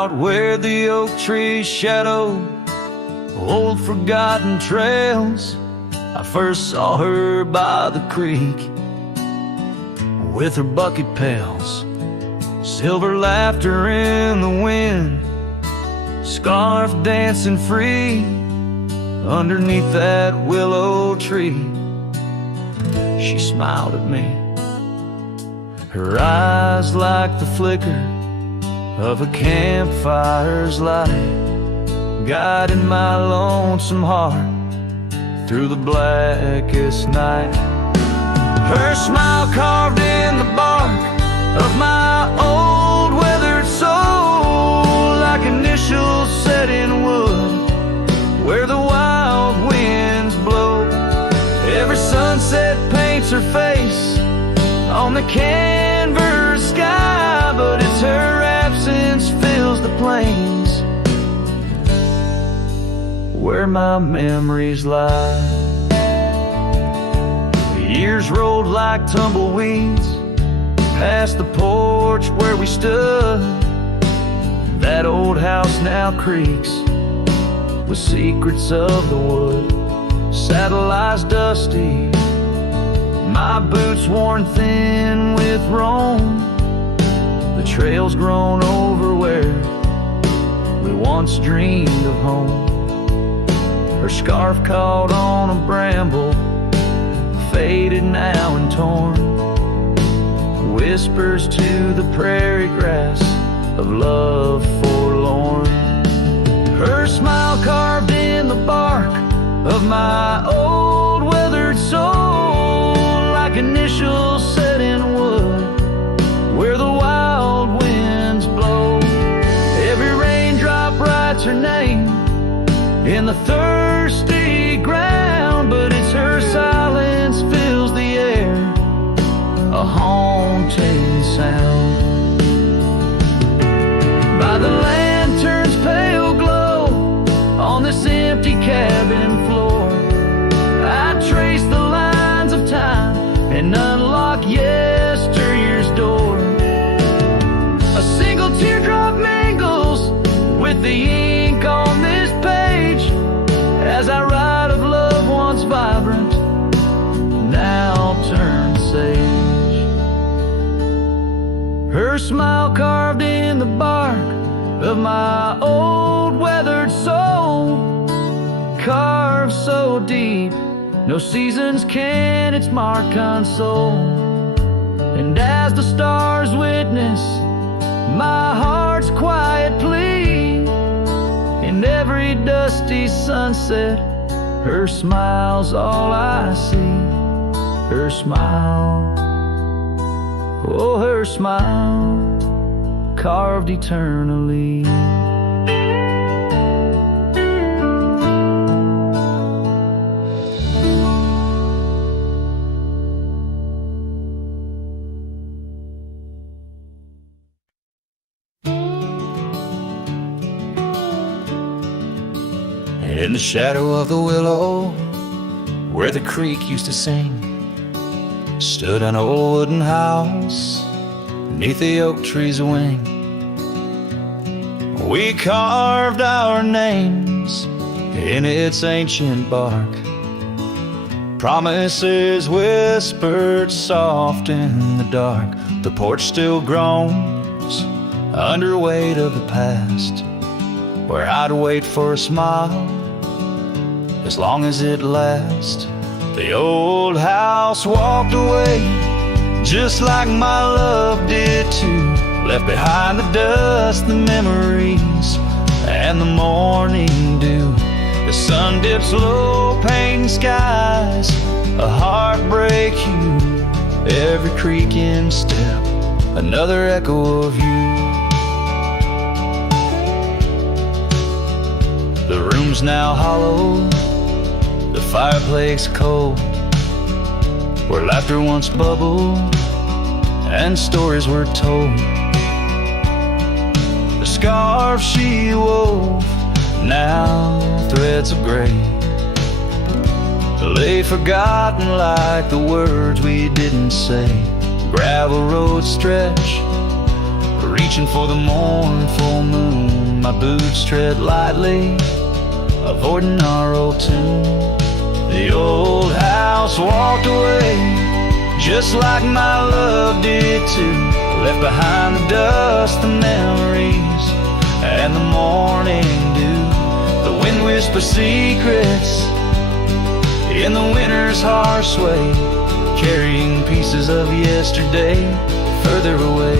Out where the oak trees shadow old forgotten trails, I first saw her by the creek with her bucket pails. Silver laughter in the wind, scarf dancing free underneath that willow tree. She smiled at me, her eyes like the flicker of a campfire's light, guiding my lonesome heart through the blackest night. Her smile carved in the bark of my old weathered soul, like initials set in wood where the wild winds blow. Every sunset paints her face on the canvas sky, but it's her absence fills the plains where my memories lie. The years rolled like tumbleweeds past the porch where we stood. That old house now creaks with secrets of the wood. Saddle eyes dusty, my boots worn thin with Rome. The trail's grown over where we once dreamed of home. Her scarf caught on a bramble, faded now and torn, whispers to the prairie grass of love forlorn. Her smile carved in the bark of my old weathered soul, like initials set in wood where the wild winds blow. Every raindrop writes her name in the thirsty ground, but it's her silence fills the air, a haunting sound. By the lantern's pale glow on this empty cabin floor, I trace the lines of time and unlock yesteryear's door. A single teardrop mingles with the ink on this page as I write of love once vibrant, now turned sage. Her smile carved in the bark of my old weathered soul, carved so deep no seasons can its mark console. And as the stars witness my heart's quiet plea, in every dusty sunset her smile's all I see. Her smile, oh her smile, carved eternally. In the shadow of the willow where the creek used to sing, stood an old wooden house beneath the oak tree's wing. We carved our names in its ancient bark, promises whispered soft in the dark. The porch still groans under weight of the past, where I'd wait for a smile as long as it lasts. The old house walked away just like my love did too, left behind the dust, the memories, and the morning dew. The sun dips low, painting skies, a heartbreak hue, every creaking step, another echo of you. The room's now hollow, the fireplace cold, where laughter once bubbled and stories were told. The scarf she wove, now threads of gray, lay forgotten like the words we didn't say. Gravel roads stretch, Reaching for the mournful moon, my boots tread lightly, avoiding our old tune. The old house walked away, just like my love did too. Left behind the dust, the memories, and the morning dew. The wind whispers secrets in the winter's harsh sway, carrying pieces of yesterday further away.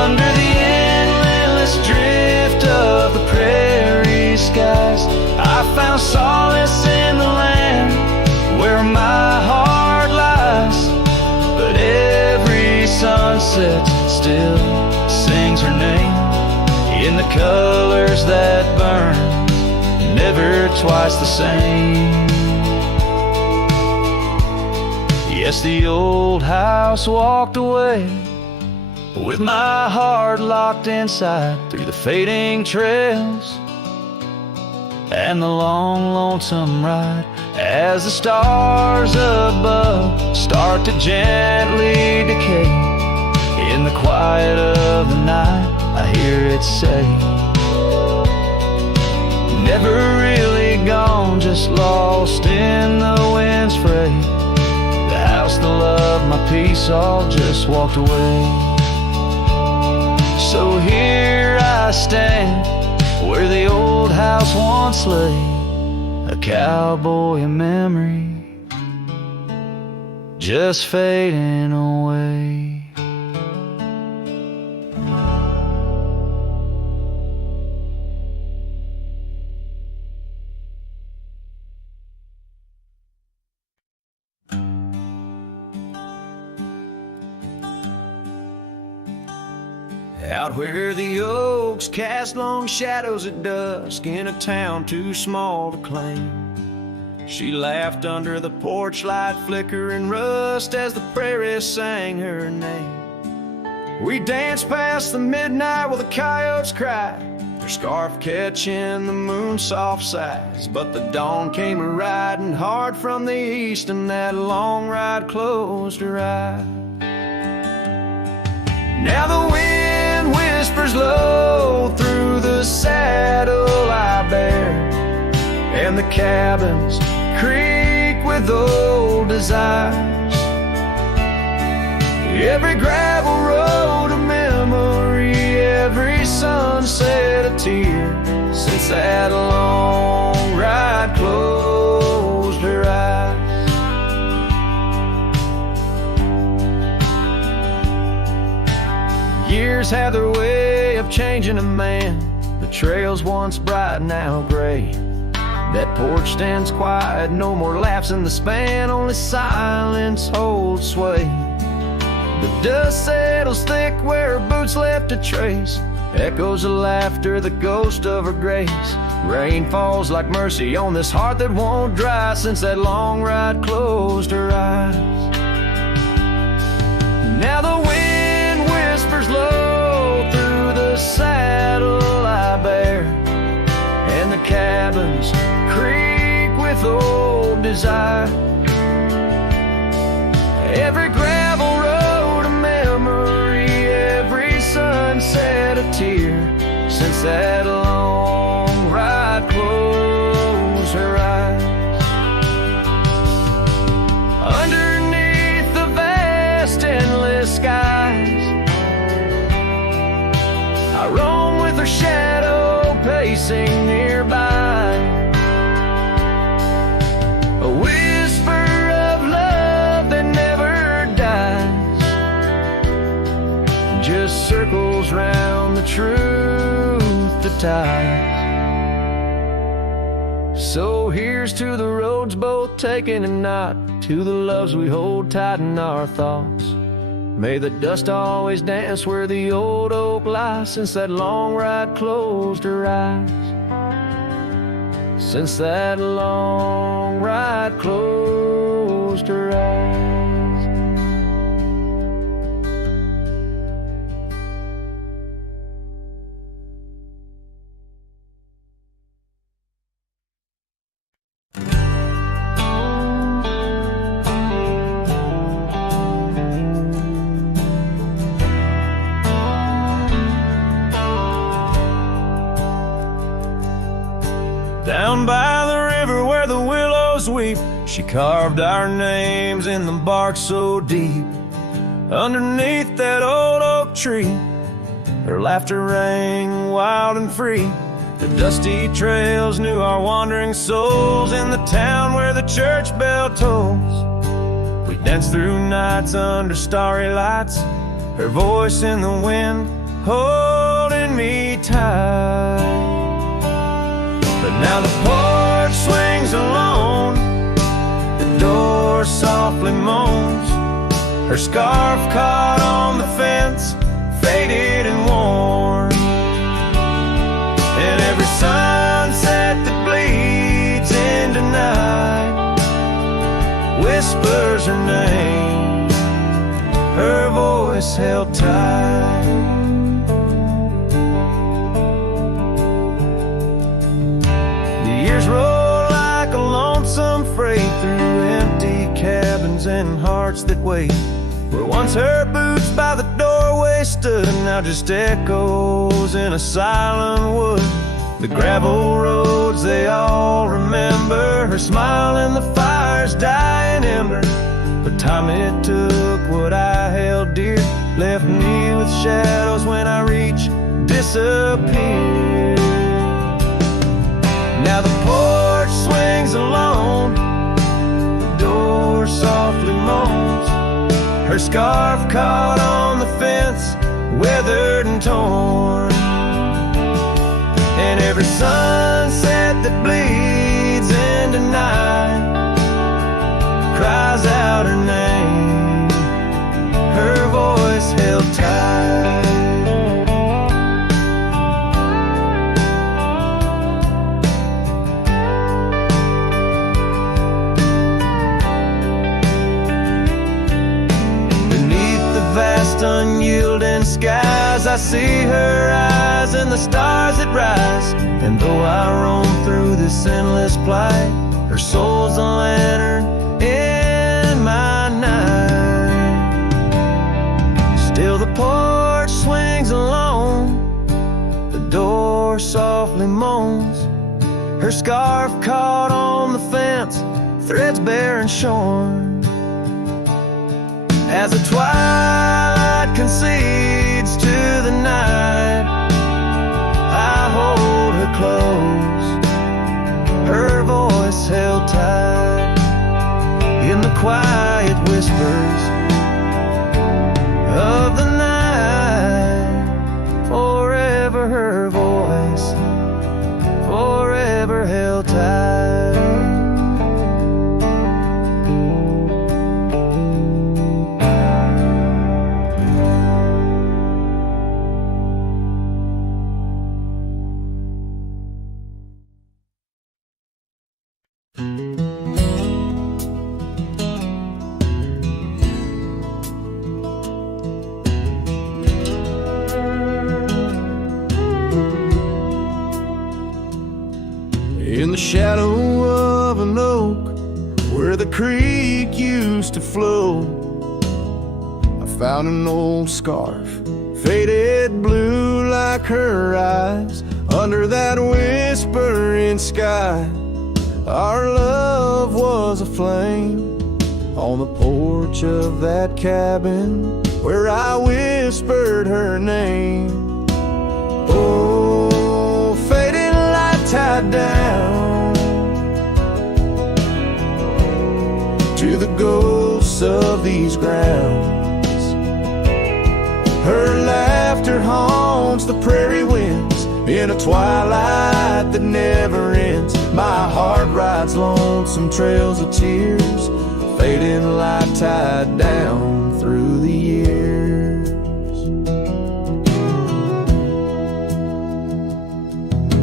Under the endless drift of the prairie skies, I found solace in the land where my heart lies. But every sunset still sings her name in the colors that burn, never twice the same. Yes, the old house walked away, with my heart locked inside, through the fading trails and the long, lonesome ride. As the stars above start to gently decay, in the quiet of the night I hear it say, never really gone, just lost in the wind's fray. The house, the love, my peace all just walked away. So here I stand, where the old house once lay, a cowboy memory, just fading away. Out where the oaks cast long shadows at dusk, in a town too small to claim, she laughed under the porch light flickering rust as the prairie sang her name. We danced past the midnight while the coyotes cried, their scarf catching the moon's soft sides. But the dawn came a-riding hard from the east, and that long ride closed her eyes. Now the wind whispers low through the saddle I bear, and the cabins creak with old desires. Every gravel road a memory, every sunset a tear, since that long ride closed her eyes. Years have their way of changing a man. The trails once bright, now gray. That porch stands quiet, no more laughs in the span, only silence holds sway. The dust settles thick where her boots left a trace, echoes of laughter, the ghost of her grace. Rain falls like mercy on this heart that won't dry, since that long ride closed her eyes. Now the wind whispers low through the saddle I bear, and the cabins creak with old desire. Every gravel road a memory, every sunset a tear, since that long ride closed her eyes. Underneath the vast endless skies, I roam with her shadow pacing nearby. A whisper of love that never dies, just circles round the truth that ties. So here's to the roads both taken and not, to the loves we hold tight in our thoughts. May the dust always dance where the old oak lies, since that long ride closed her eyes. Since that long ride closed her eyes. Down by the river where the willows weep, she carved our names in the bark so deep. Underneath that old oak tree, her laughter rang wild and free. The dusty trails knew our wandering souls in the town where the church bell tolls. We danced through nights under starry lights, her voice in the wind holding me tight. But now the porch swings alone, the door softly moans. Her scarf caught on the fence, faded and worn. And every sunset that bleeds into night whispers her name, her voice held tight. The years roll like a lonesome freight through empty cabins and hearts that wait. Where once her boots by the doorway stood, now just echoes in a silent wood. The gravel roads they all remember, her smile in the fire's dying ember. But time it took what I held dear, left me with shadows when I reach disappear. Now the porch swings alone, the door softly moans. Her scarf caught on the fence, weathered and torn. And every sunset that bleeds into night cries out her name, her voice held tight. Vast unyielding skies, I see her eyes and the stars that rise. And though I roam through this endless plight, her soul's a lantern in my night. Still the porch swings alone, the door softly moans. Her scarf caught on the fence, threads bare and shorn. As the twilight concedes to the night, I hold her close, her voice held tight. In the quiet whispers of the night, forever her voice, forever held tight. In the shadow of an oak where the creek used to flow, I found an old scarf, faded blue like her eyes. Under that whispering sky, our love was a flame. On the porch of that cabin where I whispered her name. Oh, faded light tied down to the ghosts of these grounds. Her laughter haunts the prairie winds in a twilight that never ends. My heart rides lonesome trails of tears, fading light tied down through the years.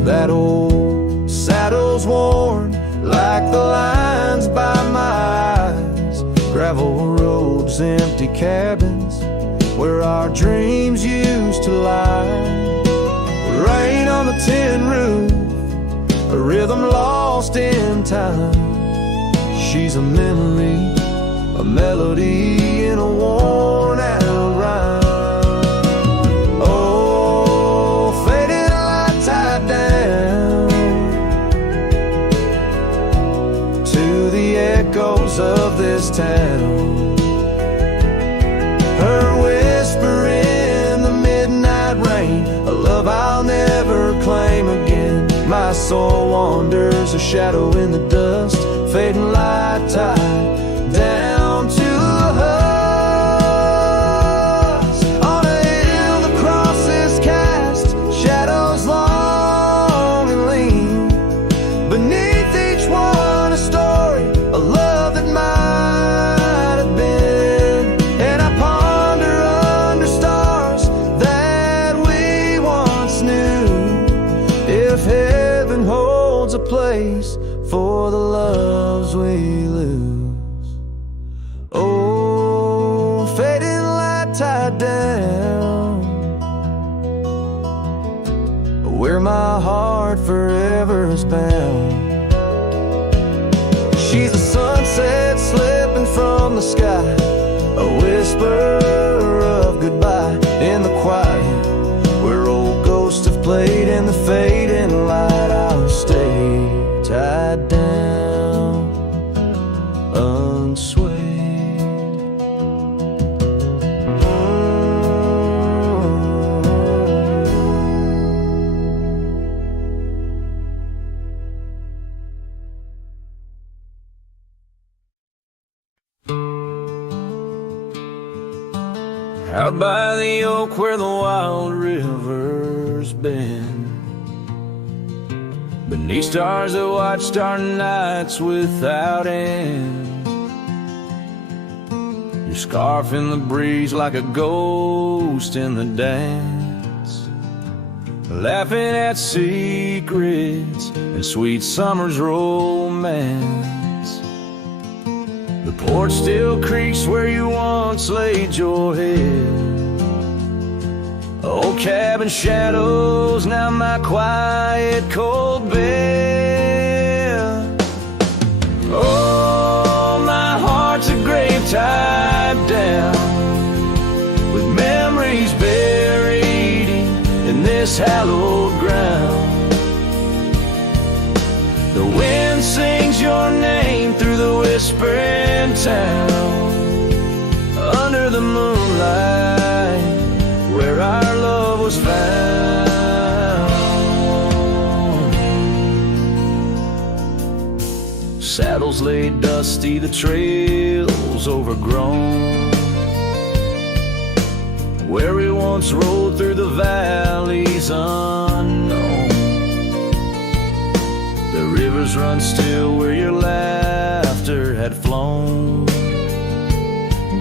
That old saddle's worn like the lines by my eyes. Gravel roads, empty cabins where our dreams used to lie. Rain on the tin roof, a rhythm lost in time. She's a memory, a melody in a worn out rhyme. Oh, faded light tied down echoes of this town. Her whisper in the midnight rain, a love I'll never claim again. My soul wanders, a shadow in the dust, fading light tide down to the husk. On a hill the cross is cast, shadows long and lean. Beneath each one a story, a love that might have been. And I ponder under stars that we once knew, if heaven holds a place for the loves we lose. Oh, fading light tide down, where my heart forever is bound. She's a sunset slipping from the sky, a whisper of goodbye in the quiet, where old ghosts have played in the fading light. I'll stay tied down, unswayed. Out by the oak where the wild river's been, beneath stars that watched our nights without end. Your scarf in the breeze like a ghost in the dance, laughing at secrets and sweet summer's romance. The porch still creaks where you once laid your head. Old cabin shadows, now my quiet cold bed. Oh, my heart's a grave tied down, with memories buried in this hallowed ground. The wind sings your name through the whispering town, under the moonlight where our love was found. Saddles laid dusty, the trails overgrown, where we once rode through the valleys unknown. The rivers run still where your laughter had flown.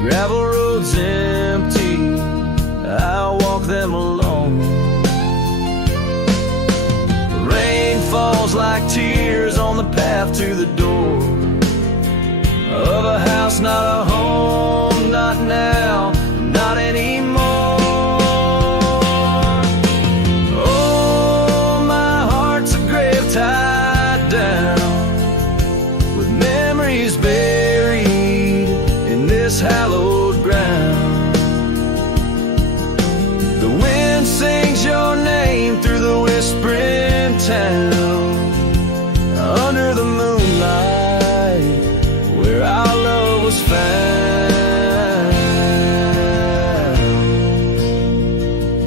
Gravel roads empty, I'll walk them alone. Rain falls like tears on the path to the door of a house, not a home, not now, not anymore. Oh, my heart's a grave tied down, with memories buried in this hallowed ground. The wind sings your name through the whispering town, under the moonlight where our love was found.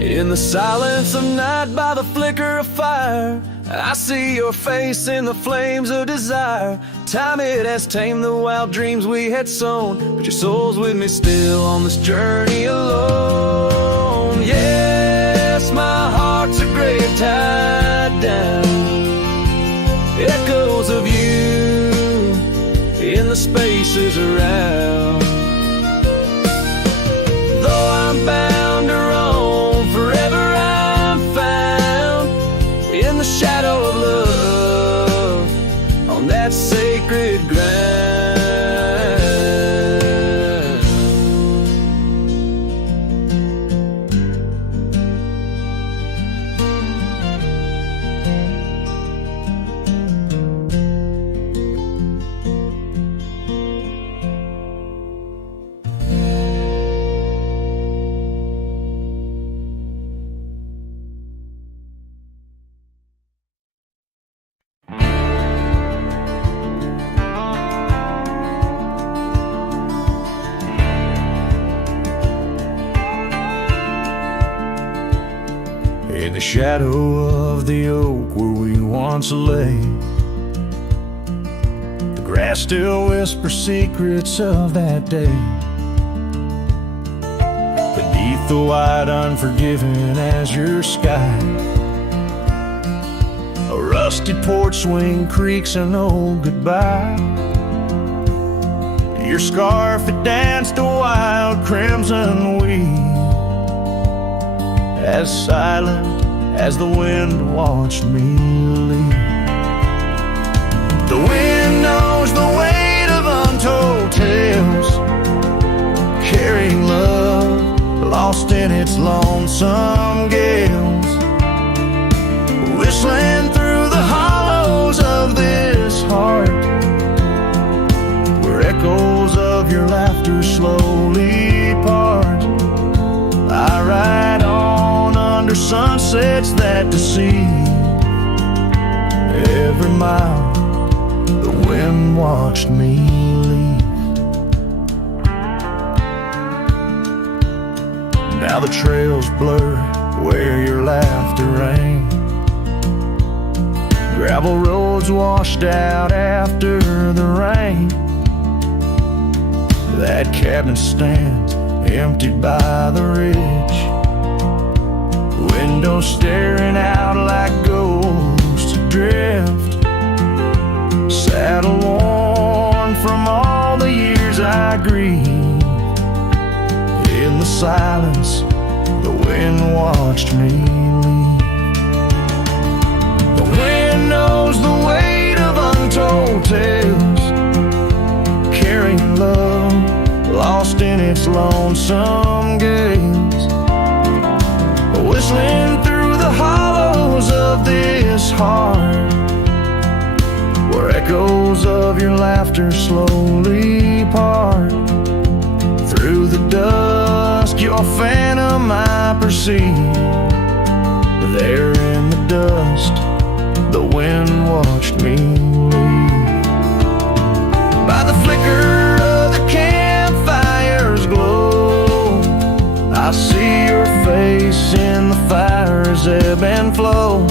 In the silence of night, by the flicker of fire, I see your face in the flames of desire. Time, it has tamed the wild dreams we had sown, but your soul's with me still on this journey alone. Yes, my heart's a grave tied down, echoes of you in the spaces around. Though I'm bound to roam, forever I'm found in the shadow of love on that sacred ground. shadow of the oak where we once lay, the grass still whispers secrets of that day. Beneath the wide unforgiving azure sky, a rusty porch swing creaks an old goodbye. Your scarf, it danced a wild crimson weave, as silent as the wind watched me leave. The wind knows the weight of untold tales, carrying love lost in its lonesome gales, whistling through the hollows of this heart, where echoes of your laughter slowly part. I ride on under sunsets that deceive. Every mile the wind watched me leave. Now the trails blur where your laughter rang, gravel roads washed out after the rain. That cabin stands emptied by the ridge, windows staring out like ghosts adrift, saddle worn from all the years I grieved. In the silence, the wind watched me leave. The wind knows the weight of untold tales, carrying love lost in its lonesome gales, whistling through the hollows of this heart, where echoes of your laughter slowly part. Through the dusk, your phantom I perceive. There in the dust, the wind watched me leave. By the flicker of the campfire's glow, I see your face in the fire's ebb and flow.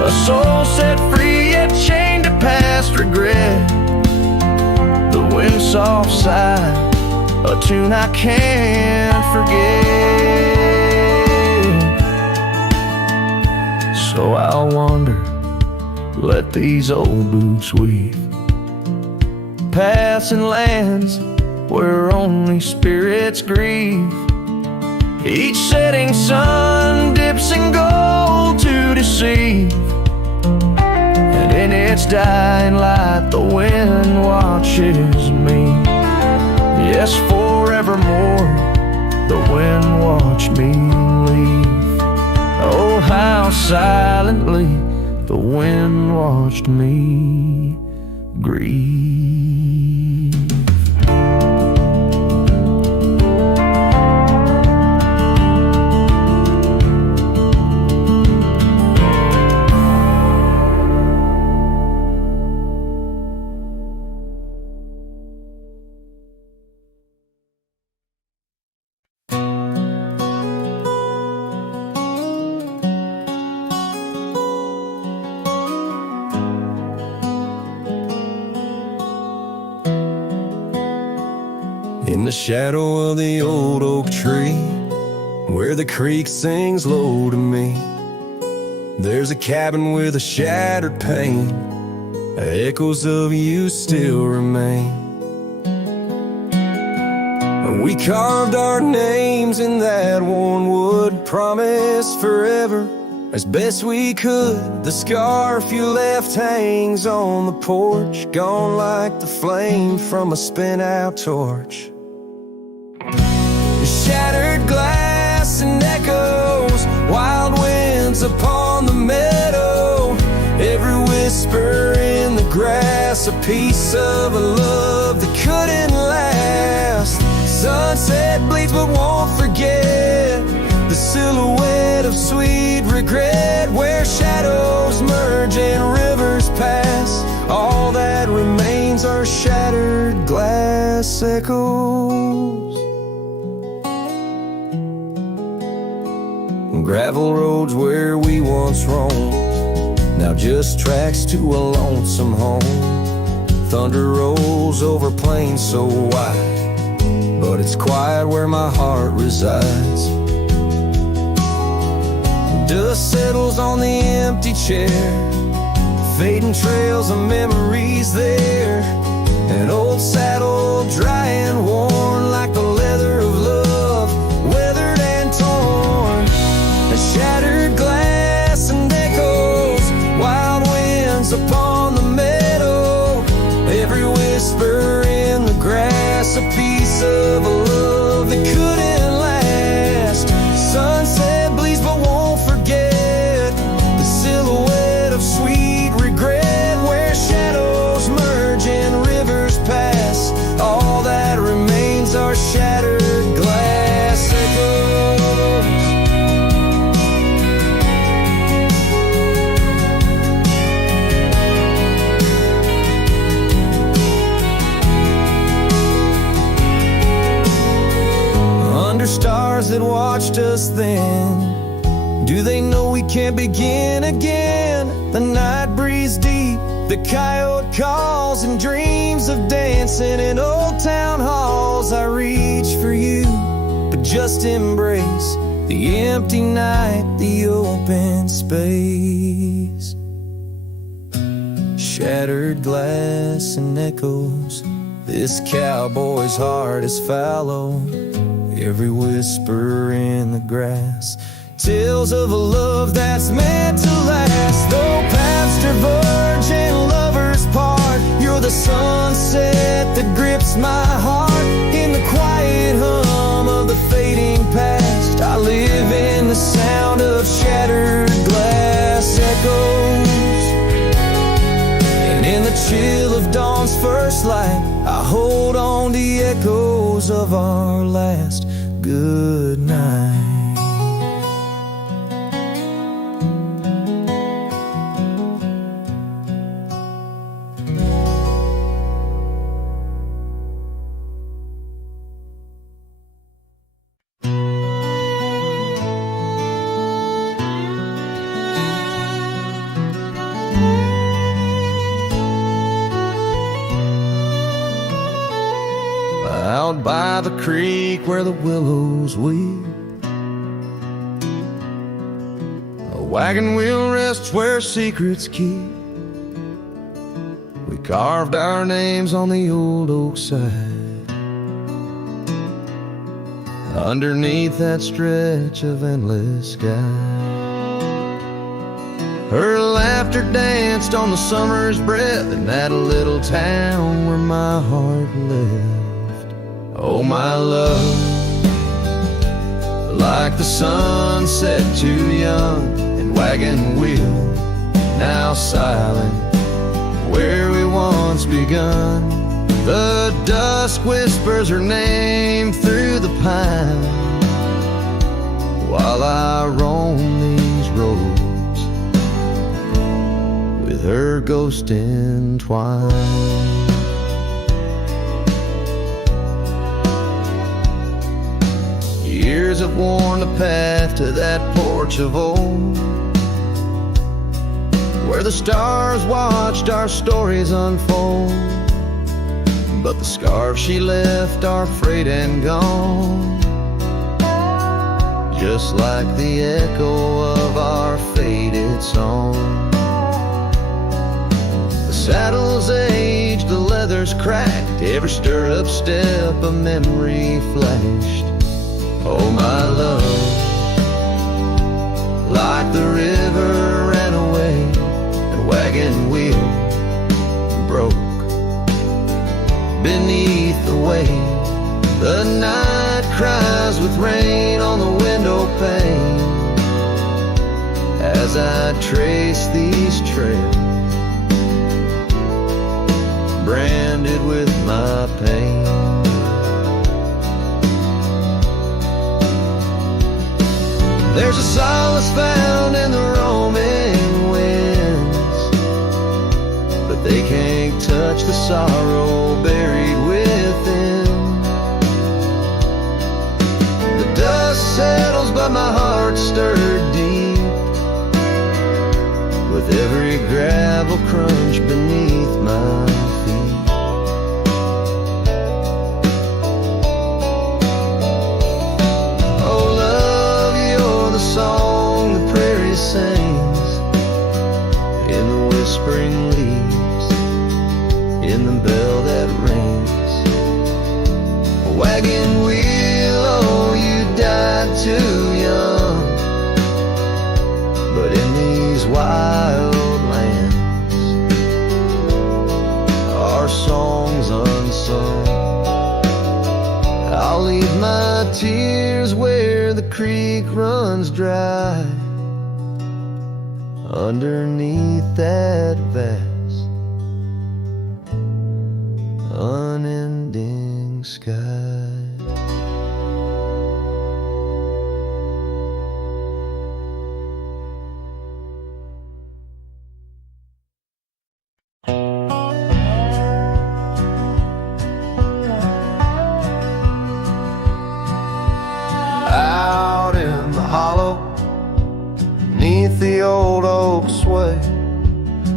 A soul set free yet chained to past regret, the wind's soft sigh, a tune I can't forget. So I'll wander, let these old boots weave, passing lands where only spirits grieve. Each setting sun dips in gold to deceive, and in its dying light the wind watches me. Yes, forevermore the wind watched me leave. Oh, how silently the wind watched me grieve. In the shadow of the old oak tree, where the creek sings low to me, there's a cabin with a shattered pane, echoes of you still remain. We carved our names in that worn wood, promised forever as best we could. The scarf you left hangs on the porch, gone like the flame from a spent-out torch. Shattered glass and echoes, wild winds upon the meadow, every whisper in the grass, a piece of a love that couldn't last. Sunset bleeds but won't forget the silhouette of sweet regret, where shadows merge and rivers pass. All that remains are shattered glass echoes. Gravel just tracks to a lonesome home. Thunder rolls over plains so wide, but it's quiet where my heart resides. Dust settles on the empty chair, fading trails of memories there. An old saddle, dry and worn, like the leather of love, weathered and torn. A shattered glass and echoes, wild winds upon the meadow. Every whisper in the grass, a piece of a love that couldn't last. Sunset bleeds but won't forget the silhouette of sweet regret, where shadows merge and rivers pass. All that remains are shattered glass echoes. Under stars that watched us then, do they know we can't begin again? The night breeze deep, the coyote calls, and dreams of dancing in old town halls. I reach for you, but just embrace the empty night, the open space. Shattered glass and echoes, this cowboy's heart is fallow. Every whisper in the grass, tales of a love that's meant to last. Though paths diverge and lovers part, you're the sunset that grips my heart. In the quiet hum of the fading past, I live in the sound of shattered glass echoes. And in the chill of dawn's first light, I hold on to the echoes of our last good night. Out by the creek where the willows weep, a wagon wheel rests where secrets keep. We carved our names on the old oak side, underneath that stretch of endless sky. Her laughter danced on the summer's breath in that little town where my heart lived. Oh, my love, like the sunset too young, and wagon wheel now silent, where we once begun. The dusk whispers her name through the pine, while I roam these roads with her ghost entwined. Years have worn the path to that porch of old, where the stars watched our stories unfold. But the scars she left are frayed and gone, just like the echo of our faded song. The saddle's aged, the leather's cracked, every stirrup step a memory flashed. Oh, my love, like the river ran away, the wagon wheel broke beneath the weight. The night cries with rain on the window pane as I trace these trails, branded with my pain. There's a solace found in the roaming winds, but they can't touch the sorrow buried within. The dust settles but my heart stirred deep with every gravel crunch beneath my feet. Oh love, you're the song the prairie sings, in the whispering leaves, in the bell that rings. A wagon wheel, oh you died too young, but in these wild lands, our songs unsung. I'll leave my tears where the creek runs dry, underneath that vast, unending sky. Out in the hollow, neath the old oak sway,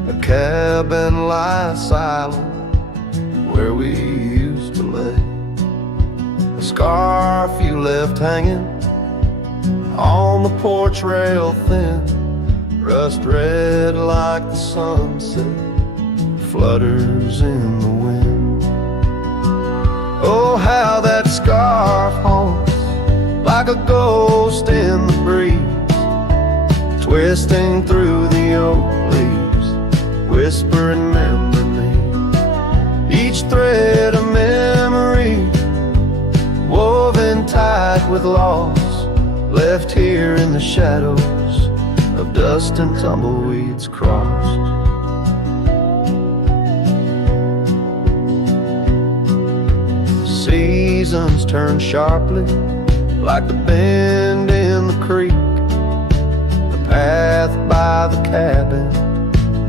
a cabin lies silent where we used to lay. A scarf you left hanging on the porch rail thin, rust red like the sunset, flutters in the wind. Oh, how that scarf haunts like a ghost in the breeze, twisting through the oak leaves, whisper and remember me. Each thread a memory, woven tight with loss, left here in the shadows of dust and tumbleweeds crossed. Seasons turn sharply like the bend in the creek, the path by the cabin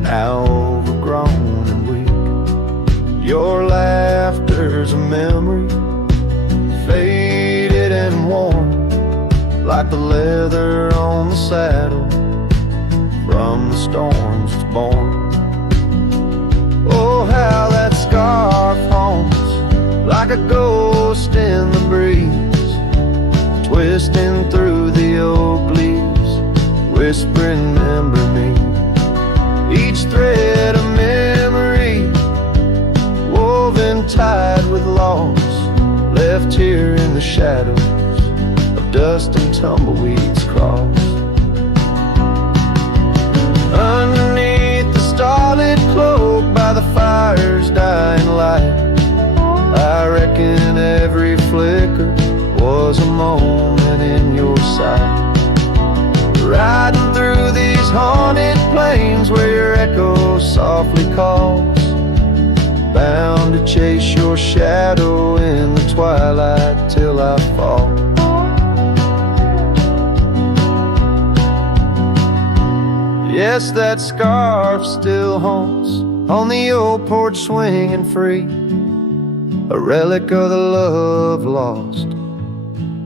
now overgrown and weak. Your laughter's a memory, faded and worn, like the leather on the saddle from the storms it's born. Oh, how that scarf haunts like a ghost in the breeze, twisting through the oak leaves, whispering remember me. Each thread a memory, woven tight with loss, left here in the shadows of dust and tumbleweeds crossed. Underneath the starlit cloak by the fire's dying light, I reckon every flicker was a moment in your sight. Riding through these haunted plains where your echo softly calls, bound to chase your shadow in the twilight till I fall. Yes, that scarf still haunts on the old porch swinging free, a relic of the love lost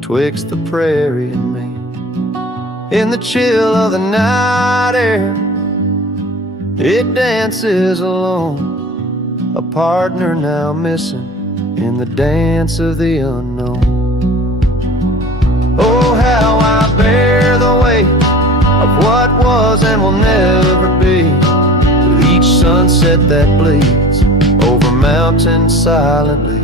twixt the prairie and me. In the chill of the night air, it dances alone, a partner now missing in the dance of the unknown. Oh, how I bear the weight of what was and will never be, with each sunset that bleeds over mountains silently.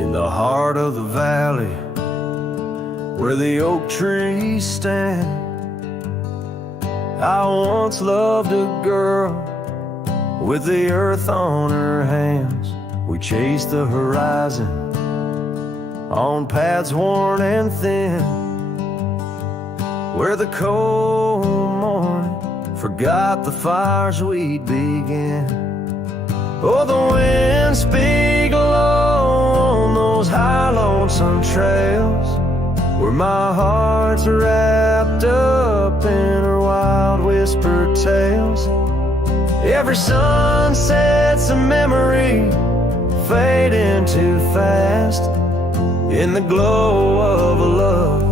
In the heart of the valley, where the oak trees stand, I once loved a girl with the earth on her hands. We chased the horizon on paths worn and thin, where the cold morning forgot the fires we'd began. Oh, the wind speak low on the those high lonesome trails where my heart's wrapped up in her wild whispered tales. Every sunset's a memory fading too fast in the glow of a love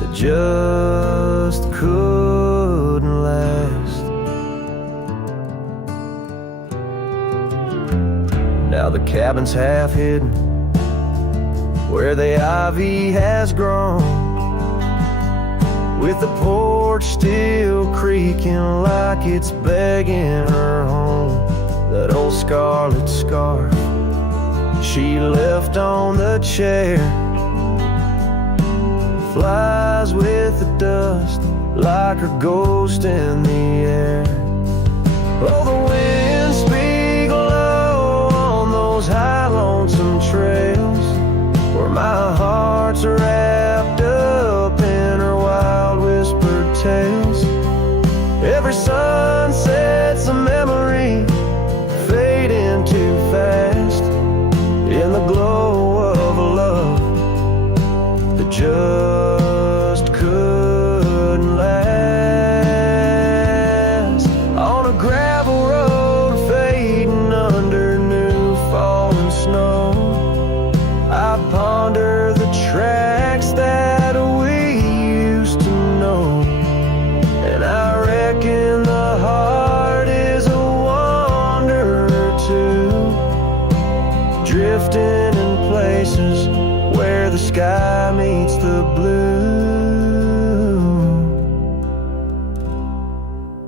that just couldn't last. Now the cabin's half hidden where the ivy has grown, with the porch still creaking like it's begging her home. That old scarlet scarf she left on the chair flies with the dust like a ghost in the air. Oh, the wind speaks low on those high lonesome trails where my heart's wrapped up in her wild whispered tales. Every sunset's a memory fading too fast in the glow of a love that just couldn't last. On a gravel road fading under new falling snow, I ponder the tracks that we used to know, and I reckon the heart is a wanderer too, drifting in places where the sky meets the blue.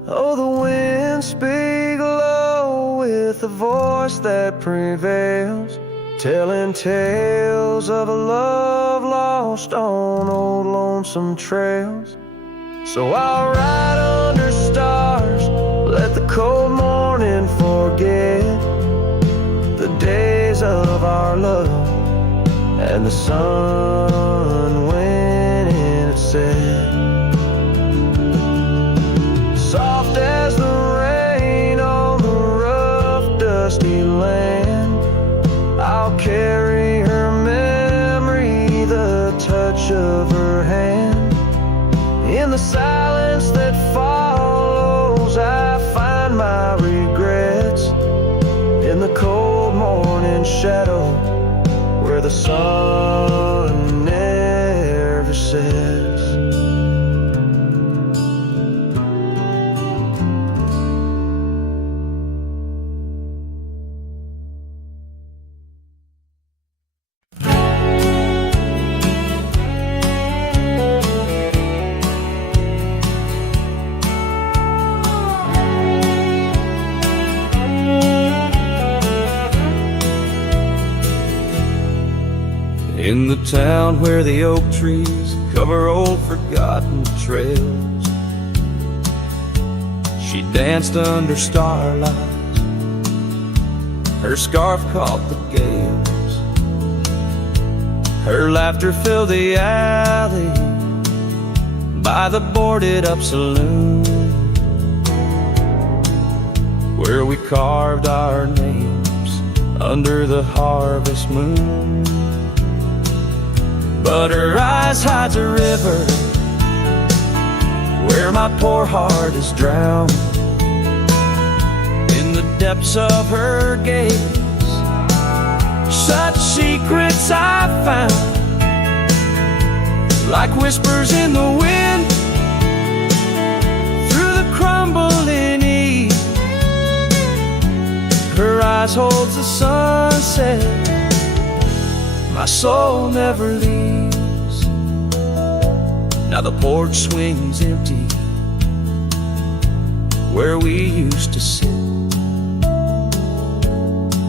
Oh, the wind speaks low with a voice that prevails, telling tales of a love lost on old lonesome trails. So I'll ride under stars, let the cold morning forget the days of our love and the sun when it set. Soft as the rain on the rough dusty land, I'll carry her memory, the touch of her hand. In the silence that follows, I find my regrets in the cold morning shadow where the sun never sets. In the town where the oak trees cover old forgotten trails, she danced under starlight, her scarf caught the gales, her laughter filled the alley by the boarded up saloon, where we carved our names under the harvest moon. But her eyes hides a river where my poor heart is drowned. In the depths of her gaze, such secrets I found, like whispers in the wind through the crumbling eve. Her eyes holds the sunset, my soul never leaves. Now the porch swings empty where we used to sit.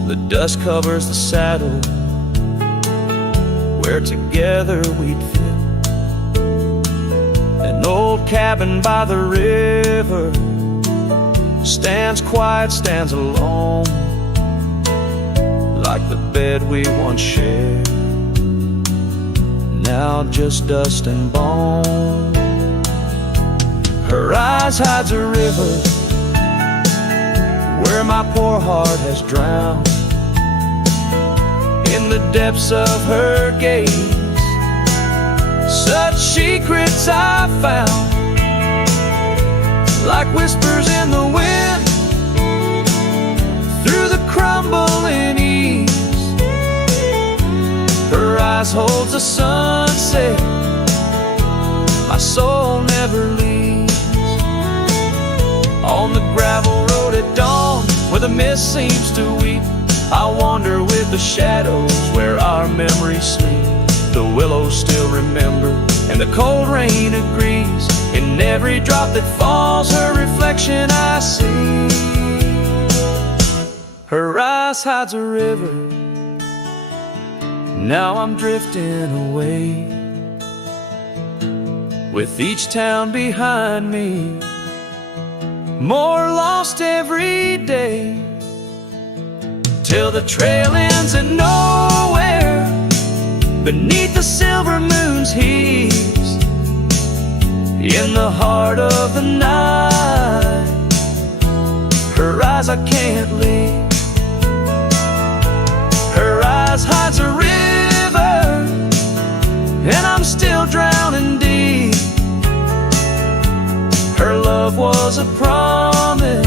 The dust covers the saddle where together we'd fit. An old cabin by the river stands quiet, stands alone, like the bed we once shared, now just dust and bone. Her eyes hides a river where my poor heart has drowned. in the depths of her gaze. Such secrets I found, like whispers in the wind, through the crumbling eaves. Her eyes holds the sunset, my soul never leaves. On the gravel road at dawn, where the mist seems to weep, I wander with the shadows where our memories sleep. The willows still remember, and the cold rain agrees. In every drop that falls, her reflection I see. Her eyes hides a river, now I'm drifting away, with each town behind me, more lost every day, till the trail ends at nowhere, beneath the silver moon's heaves. In the heart of the night, her eyes I can't leave. Her eyes hides a river, and I'm still drowning deep. Her love was a promise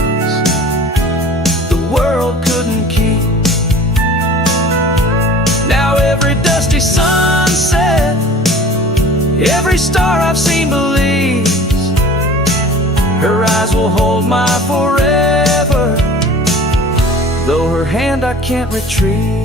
the world couldn't keep. Now every dusty sunset, every star I've seen believes her eyes will hold my forever, though her hand I can't retrieve.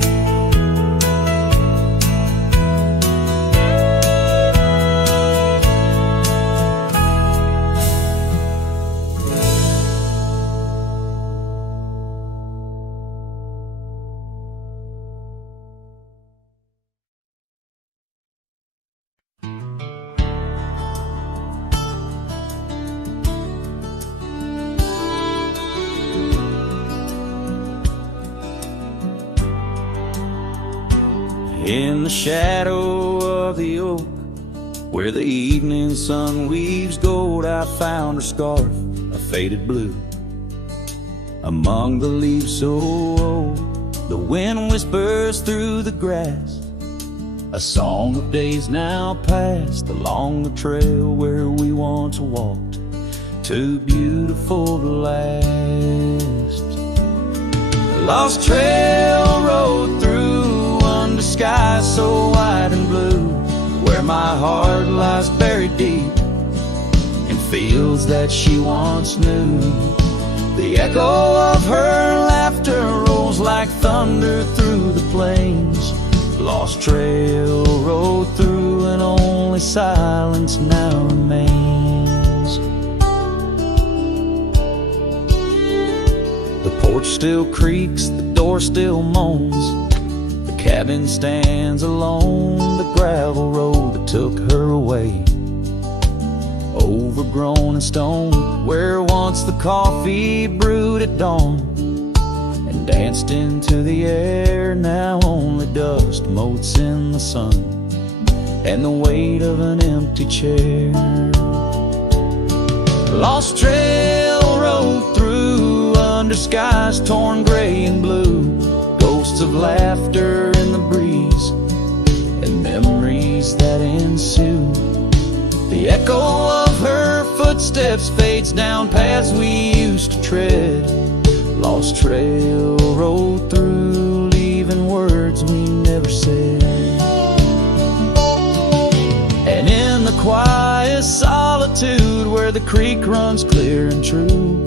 In the shadow of the oak, where the evening sun weaves gold, I found her scarf, a faded blue. Among the leaves so old, the wind whispers through the grass, a song of days now past, along the trail where we once walked, too beautiful to last. A lost trail rode through under skies so wide and blue, where my heart lies buried deep in fields that she once knew. The echo of her laughter rolls like thunder through the plains. Lost trail rode through, and only silence now remains. The porch still creaks, the door still moans, cabin stands alone, the gravel road that took her away, overgrown and stoned, where once the coffee brewed at dawn and danced into the air. Now only dust motes in the sun and the weight of an empty chair. Lost trail rode through under skies torn gray and blue, ghosts of laughter in the breeze and memories that ensue. The echo of her footsteps fades down paths we used to tread. Lost trail rode through, leaving words we never said. And in the quiet solitude where the creek runs clear and true,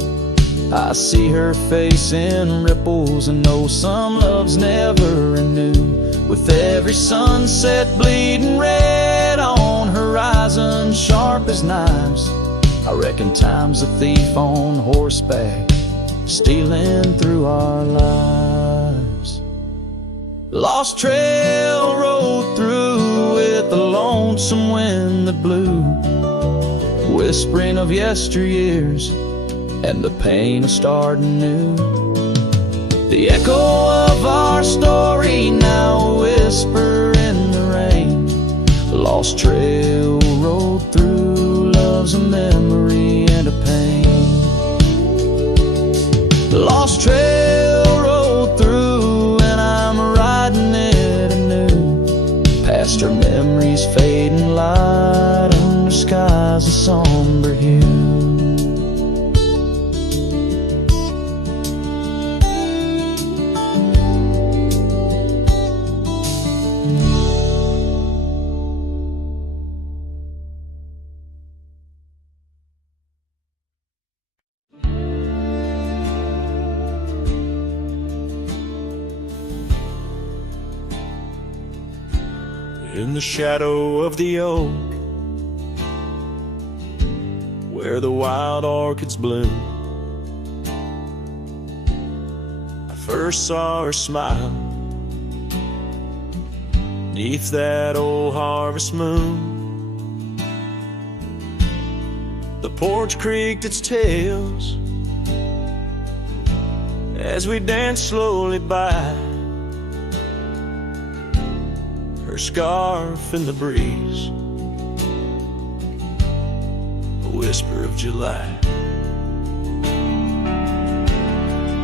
I see her face in ripples and know some loves never renew. With every sunset bleeding red on horizon sharp as knives, I reckon time's a thief on horseback, stealing through our lives. Lost trail rode through with the lonesome wind that blew, whispering of yesteryears and the pain of starting new. The echo of our story now a whisper in the rain. Lost trail rode through, love's a memory and a pain. Lost trail rode through, and I'm riding it sky's a somber hue. In the shadow of the oak, where the wild orchids bloom, I first saw her smile 'neath that old harvest moon. The porch creaked its tails as we danced slowly by, her scarf in the breeze, a whisper of July.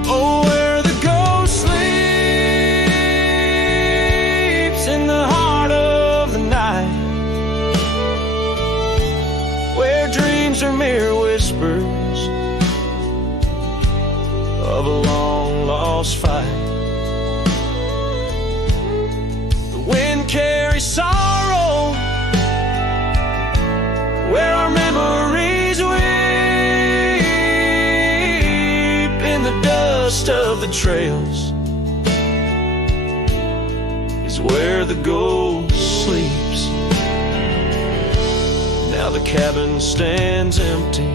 Oh, where the ghost sleeps in the heart of the night, where dreams are mere whispers of a long lost fight. Wind carries sorrow where our memories weep. In the dust of the trails is where the ghost sleeps. Now the cabin stands empty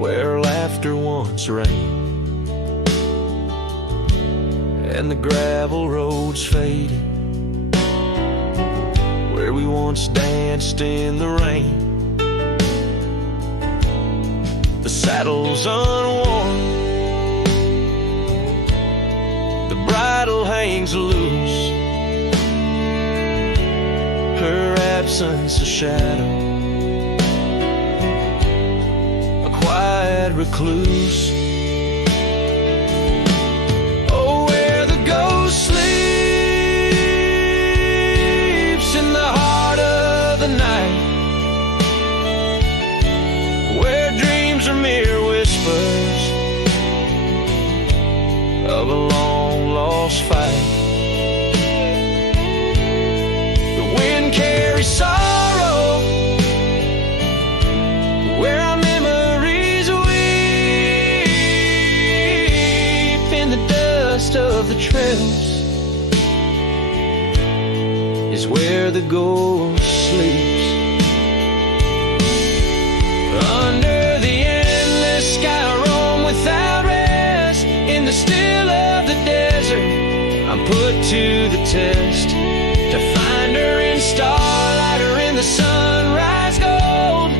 where laughter once reigned, and the gravel roads faded where we once danced in the rain. The saddle's unworn, the bridle hangs loose, her absence a shadow, a quiet recluse. Sleeps in the heart of the night, where dreams are mere whispers of a long lost fight. The wind carries sorrow where our memories weep. In the dust of the trails is where the ghost sleeps. Under the endless sky I roam without rest. In the still of the desert I'm put to the test, to find her in starlight or in the sunrise gold.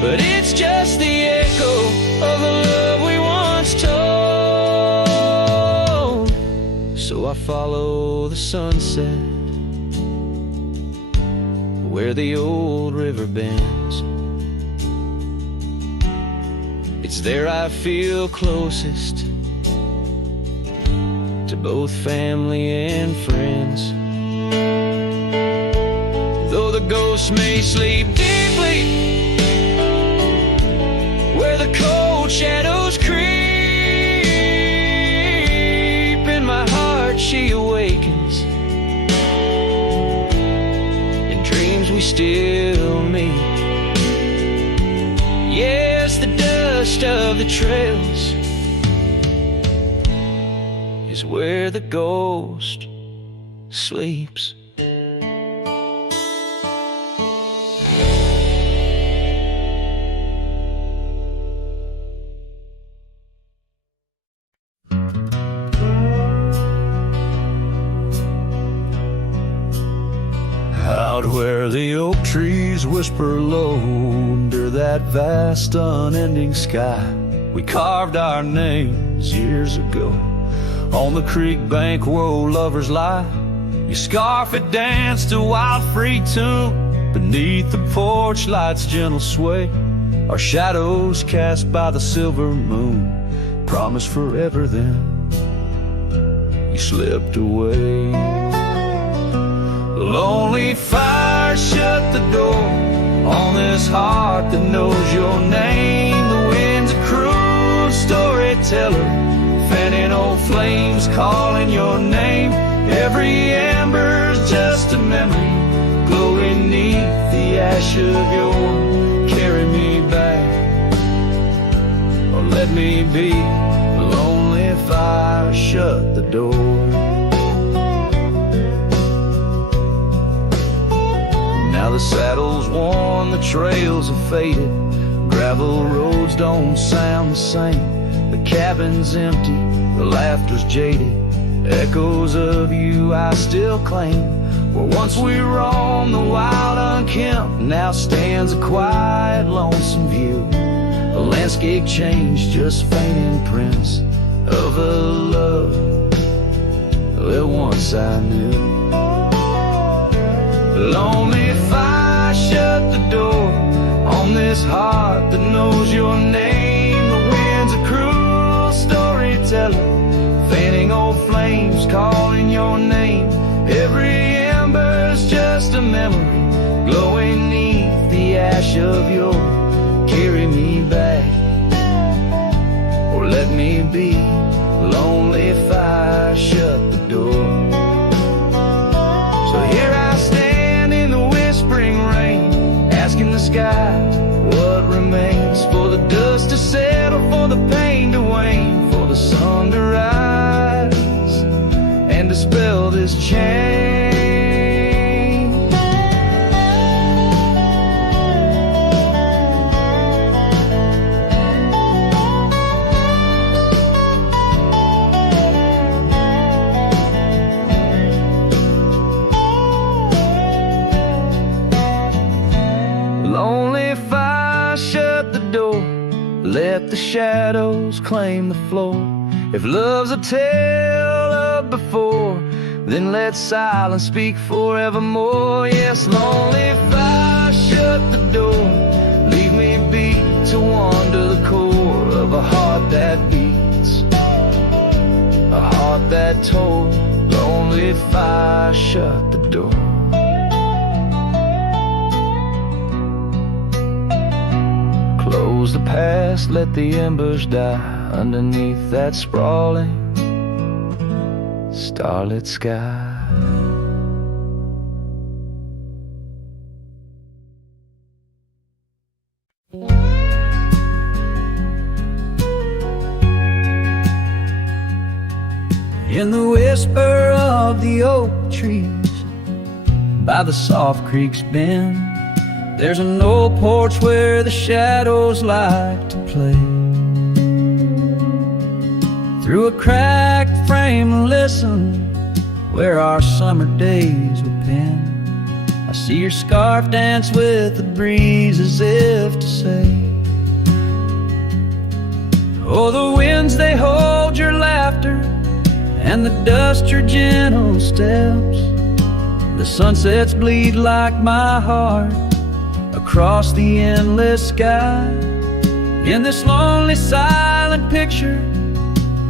But it's just the echo of the love we once told. So I follow the sunset where the old river bends. It's there I feel closest to both family and friends. Though the ghosts may sleep deeply where the cold shadows creep, in my heart she awakens, we still meet. Yes, the dust of the trails is where the ghost sleeps. Out where the oak trees whisper low under that vast unending sky, we carved our names years ago on the creek bank where old lovers lie. Your scarf it danced a wild free tune beneath the porch light's gentle sway. Our shadows cast by the silver moon promised forever, then you slipped away. Lonely fires shut the door on this heart that knows your name. The wind's a cruel storyteller, fanning old flames, calling your name. Every ember's just a memory, glowing neath the ash of your. Carry me back, or let me be a lonely fire. Shut the door. Now the saddle's worn, the trails have faded, gravel roads don't sound the same. The cabin's empty, the laughter's jaded, echoes of you I still claim. Where once we roamed the wild unkempt, now stands a quiet, lonesome view. A landscape changed, just faint imprints of a love that once I knew. Lonely fire, shut the door on this heart that knows your name. The wind's a cruel storyteller, fanning old flames, calling your name. Every ember's just a memory, glowing neath the ash of your. Carry me back, or let me be. Lonely fire, shut the door. So here I stand in the whispering rain, asking the sky what remains. For the dust to settle, for the pain to wane, for the sun to rise and dispel this chain. Lonely fire, shut the door, let the shadows claim the floor. If love's a tale of before, then let silence speak forevermore. Yes, lonely fire, shut the door, leave me be to wander the core of a heart that beats, a heart that told. Lonely fire, shut the door. Close the past, let the embers die underneath that sprawling starlit sky. In the whisper of the oak trees by the soft creek's bend, there's an old porch where the shadows like to play. Through a cracked frame, listen where our summer days were penned. I see your scarf dance with the breeze as if to say, oh, the winds, they hold your laughter, and the dust your gentle steps. The sunsets bleed like my heart across the endless sky. In this lonely silent picture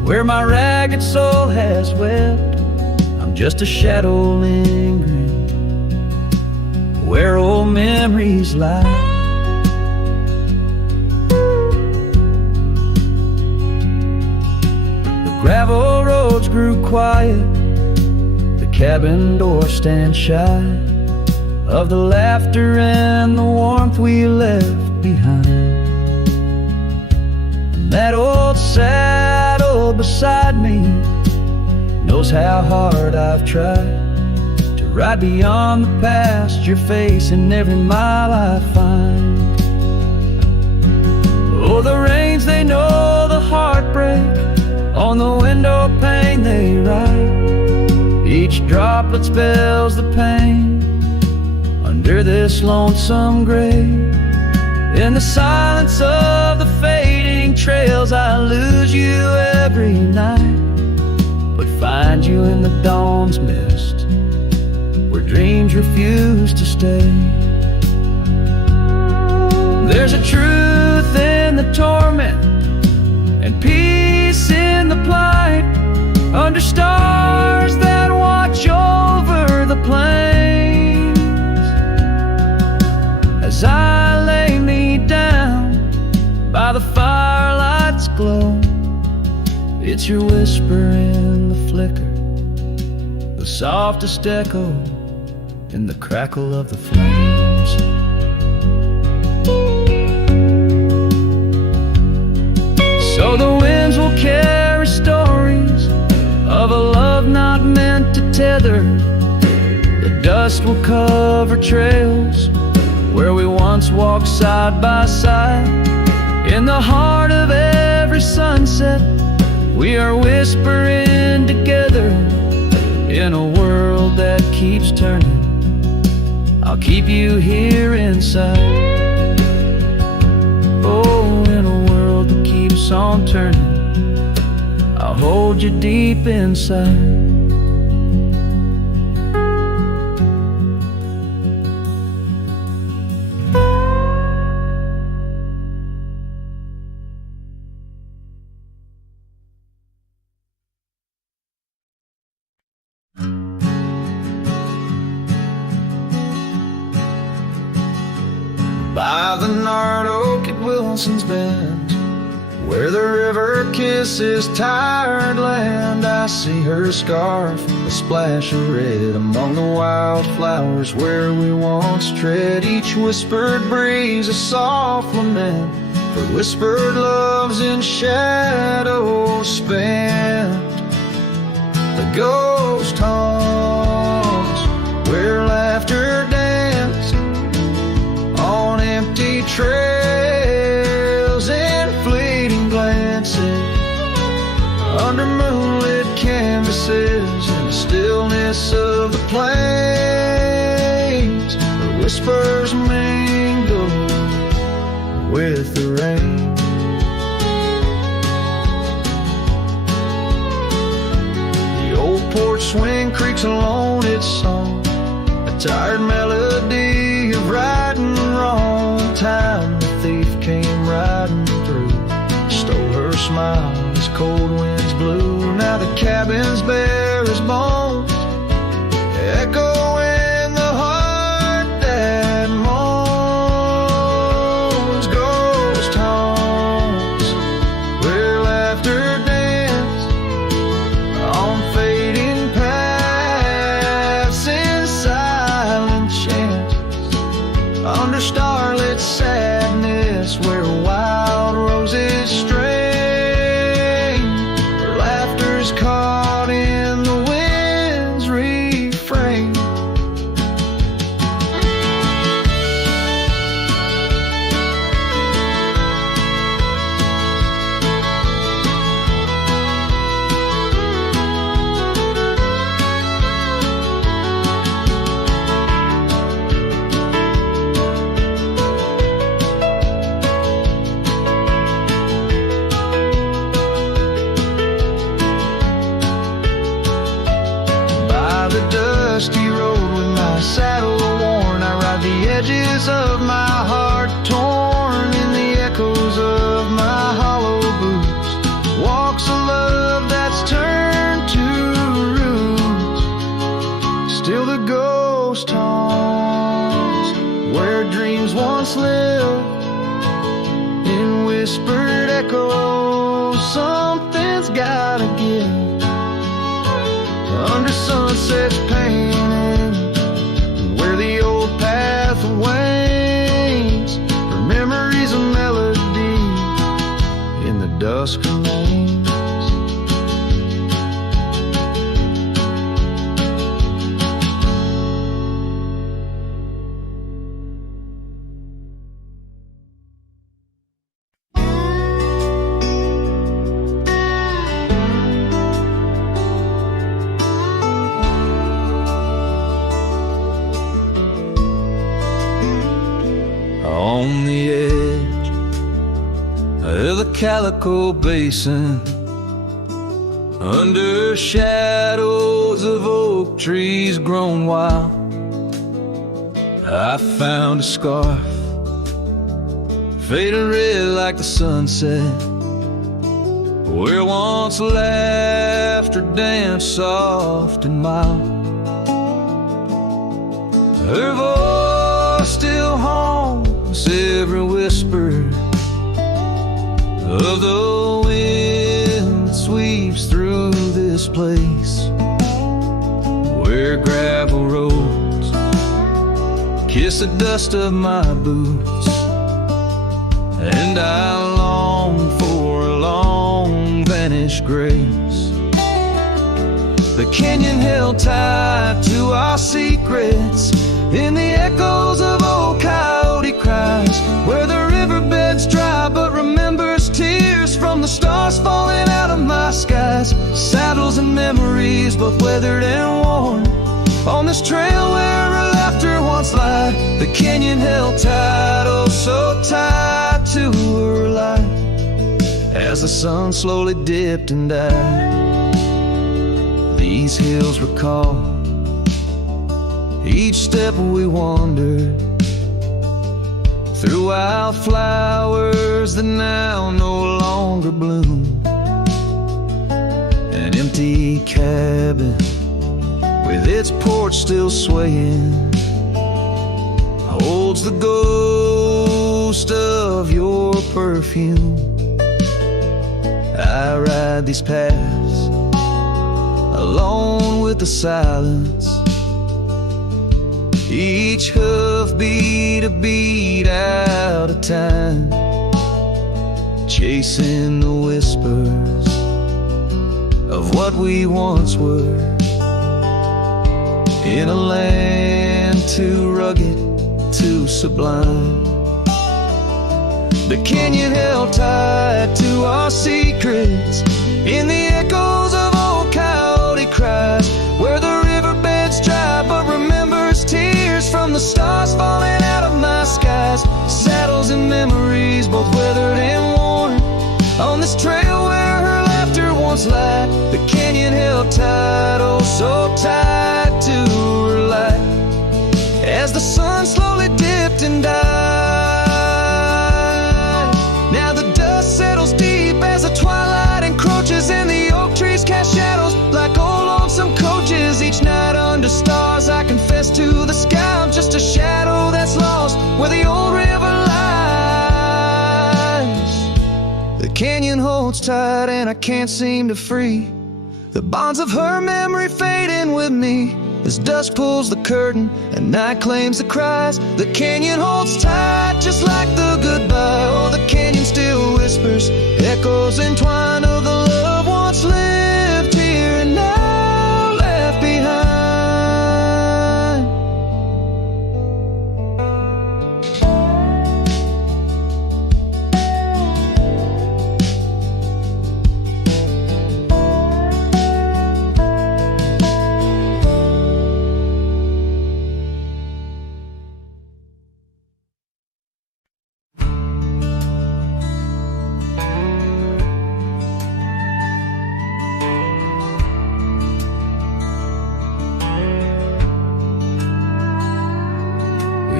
where my ragged soul has wept, I'm just a shadow lingering where old memories lie. The gravel roads grew quiet, the cabin door stands shy of the laughter and the warmth we left behind. And that old saddle beside me knows how hard I've tried to ride beyond the past, your face in every mile I find. Oh, the rains, they know the heartbreak, on the window pane they write. Each droplet spells the pain under this lonesome grave. In the silence of the fading trails, I lose you every night, but find you in the dawn's mist where dreams refuse to stay. There's a truth in the torment and peace in the plight, under stars that watch over the plains. as I lay me down by the firelight's glow. It's your whisper in the flicker, the softest echo in the crackle of the flames. So the winds will carry stories of a love not meant to tether. The dust will cover trails where we once walked side by side. In the heart of every sunset, we are whispering together. In a world that keeps turning, I'll keep you here inside. Oh, in a world that keeps on turning, I'll hold you deep inside. By the gnarled oak at Wilson's Bend, where the river kisses tired land, I see her scarf, a splash of red among the wildflowers where we once tread. Each whispered breeze a soft lament for whispered loves in shadow spent. The ghost haunts where laughter danced on empty trails and fleeting glances under moonlit canvases in the stillness of the plains, where whispers mingle with the rain. The old porch swing creaks alone its song, a tired melody of right and wrong. Time the thief came riding through, stole her smile as cold winds blew. Now the cabin's bare as bones, echo in the heart that moans. Ghost haunts where laughter danced on fading paths in silent chants, under starlit sadness where wild roses strain, where laughter's caught in the wind's refrain. The dusty road with my saddle worn, I ride the edges of my heart torn in the echoes of my hollow boots. Walks of love that's turned to roots. Still the ghost haunts where dreams once lived in whispered echoes. Something's gotta give under sunsets painted, where the old path wanes, for memories of melody in the dusk remains. On the edge of the Calico Basin, under shadows of oak trees grown wild, I found a scarf faded red like the sunset, where once laughter danced soft and mild. Her voice still haunts kiss the dust of my boots, and I long for a long vanished grace. The canyon held tight to our secrets in the echoes of old coyote cries, where the riverbed's dry but remembers tears from the stars falling out of my skies. Saddles and memories, both weathered and worn, on this trail where her laughter once lied. The canyon held tight, oh so tight to her light, as the sun slowly dipped and died. These hills recall each step we wandered through wildflowers that now no longer bloom. An empty cabin with its porch still swaying holds the ghost of your perfume. I ride these paths alone with the silence, each hoofbeat a beat out of time, chasing the whispers of what we once were, in a land too rugged, too sublime. The canyon held tight to our secrets in the echoes of old coyote cries, where the riverbed's dry but remembers tears from the stars falling out of my skies. Saddles and memories, both weathered and worn, on this trail where her laughter once lied. The canyon held tight, oh so tight to her light, as the sun slowly dipped and died. Now the dust settles deep as the twilight encroaches, and the oak trees cast shadows like old lonesome coaches. Each night under stars I confess to the sky I'm just a shadow that's lost where the old river lies. The canyon holds tight and I can't seem to free the bonds of her memory fading with me, as dusk pulls the curtain and night claims the cries. The canyon holds tight just like the goodbye. Oh, the canyon still whispers, echoes entwined of the love once lived here and now left behind.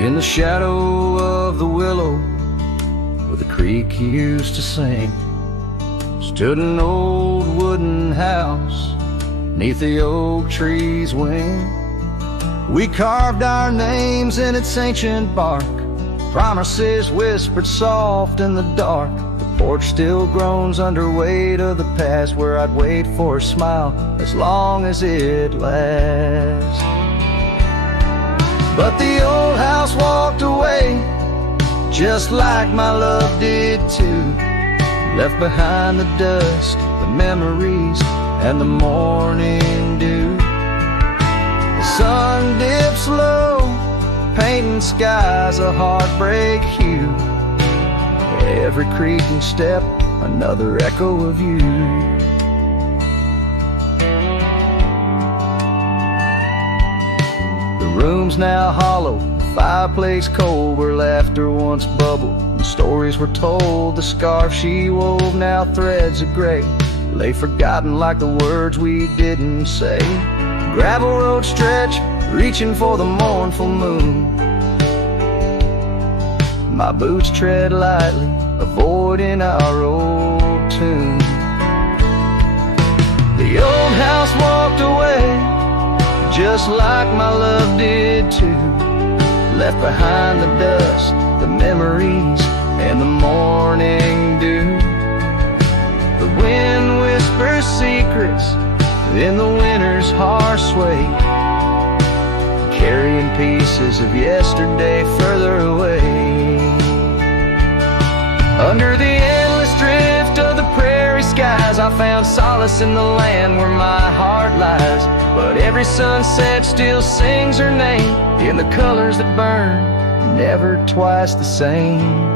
In the shadow of the willow where the creek used to sing, stood an old wooden house neath the oak tree's wing. We carved our names in its ancient bark, promises whispered soft in the dark. The porch still groans under weight of the past, where I'd wait for a smile as long as it lasts. But the old house walked away, just like my love did too, left behind the dust, the memories, and the morning dew. The sun dips low, painting skies a heartbreak hue. Every creaking step, another echo of you. The room's now hollow, the fireplace cold, where laughter once bubbled and stories were told. The scarf she wove, now threads of gray, lay forgotten like the words we didn't say. Gravel road stretch, reaching for the mournful moon. My boots tread lightly, avoiding our old tune. The old house walked away, just like my love did too, left behind the dust, the memories, and the morning dew. The wind whispers secrets in the winter's harsh sway, carrying peace pieces of yesterday further away. Under the endless drift of the prairie skies, I found solace in the land where my heart lies. But every sunset still sings her name in the colors that burn, never twice the same.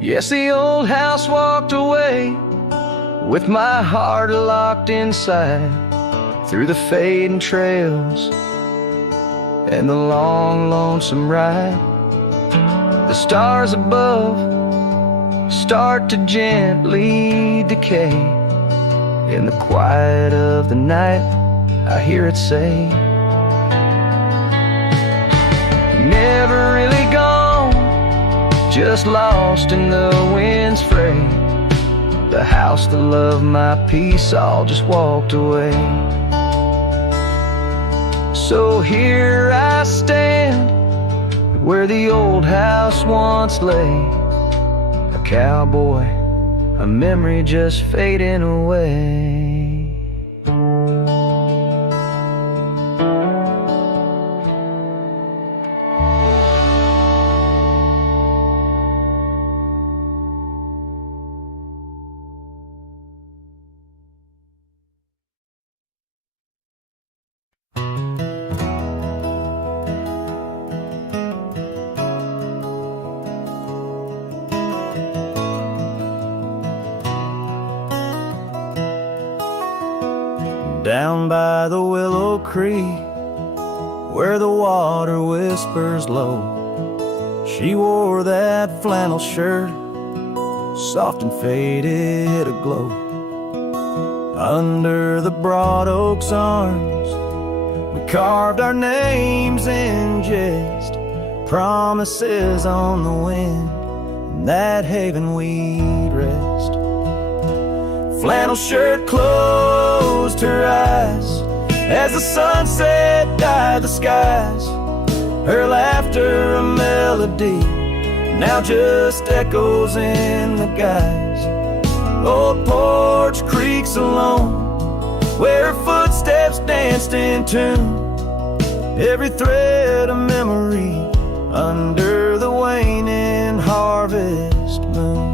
Yes, the old house walked away with my heart locked inside, through the fading trails and the long, lonesome ride. The stars above start to gently decay. In the quiet of the night, I hear it say, never really gone, just lost in the wind's fray. The house that loved my peace all just walked away. So here I stand, where the old house once lay, a cowboy, a memory just fading away. Down by the Willow Creek, where the water whispers low, she wore that flannel shirt, soft and faded aglow. Under the broad oak's arms, we carved our names in jest, promises on the wind, in that haven we'd rest. Flannel shirt closed her eyes as the sunset dyed the skies. Her laughter a melody, now just echoes in the guise. Old porch creaks alone, where her footsteps danced in tune. Every thread a memory under the waning harvest moon.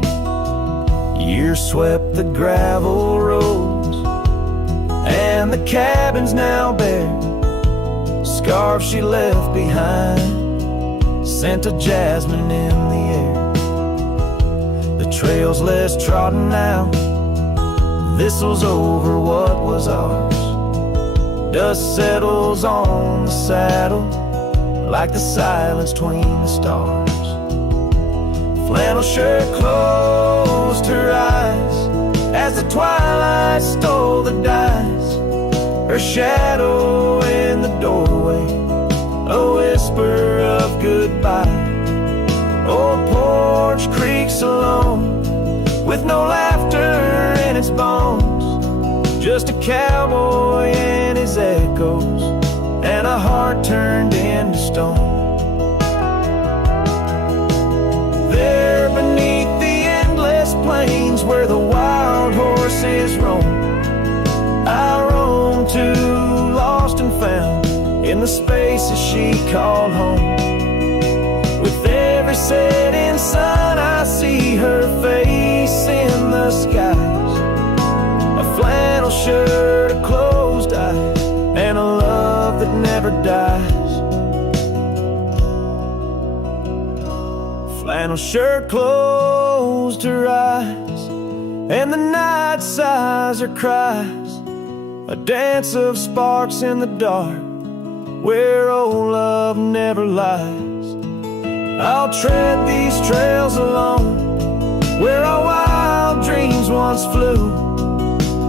Years swept the gravel roads, and the cabin's now bare. Scarf she left behind, scent of jasmine in the air. The trail's less trodden now, thistle's over what was ours. Dust settles on the saddle, like the silence between the stars. Flannel shirt closed her eyes as the twilight stole the dice. Her shadow in the doorway, a whisper of goodbye. Old porch creaks alone, with no laughter in its bones. Just a cowboy and his echoes, and a heart turned into stone. There beneath the endless plains, where the wild horses roam, I roam to, lost and found, in the spaces she called home. With every setting sun, I see her face in the skies. A flannel shirt, a closed eyes, and a love that never dies. Flannel shirt closed her eyes, and the night sighs her cries. A dance of sparks in the dark, where old love never lies. I'll tread these trails alone, where our wild dreams once flew.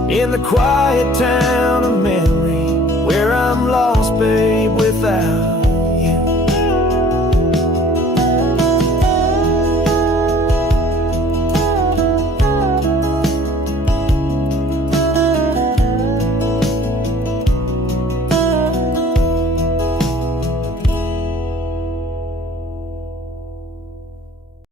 In the quiet town of memory, where I'm lost, babe, without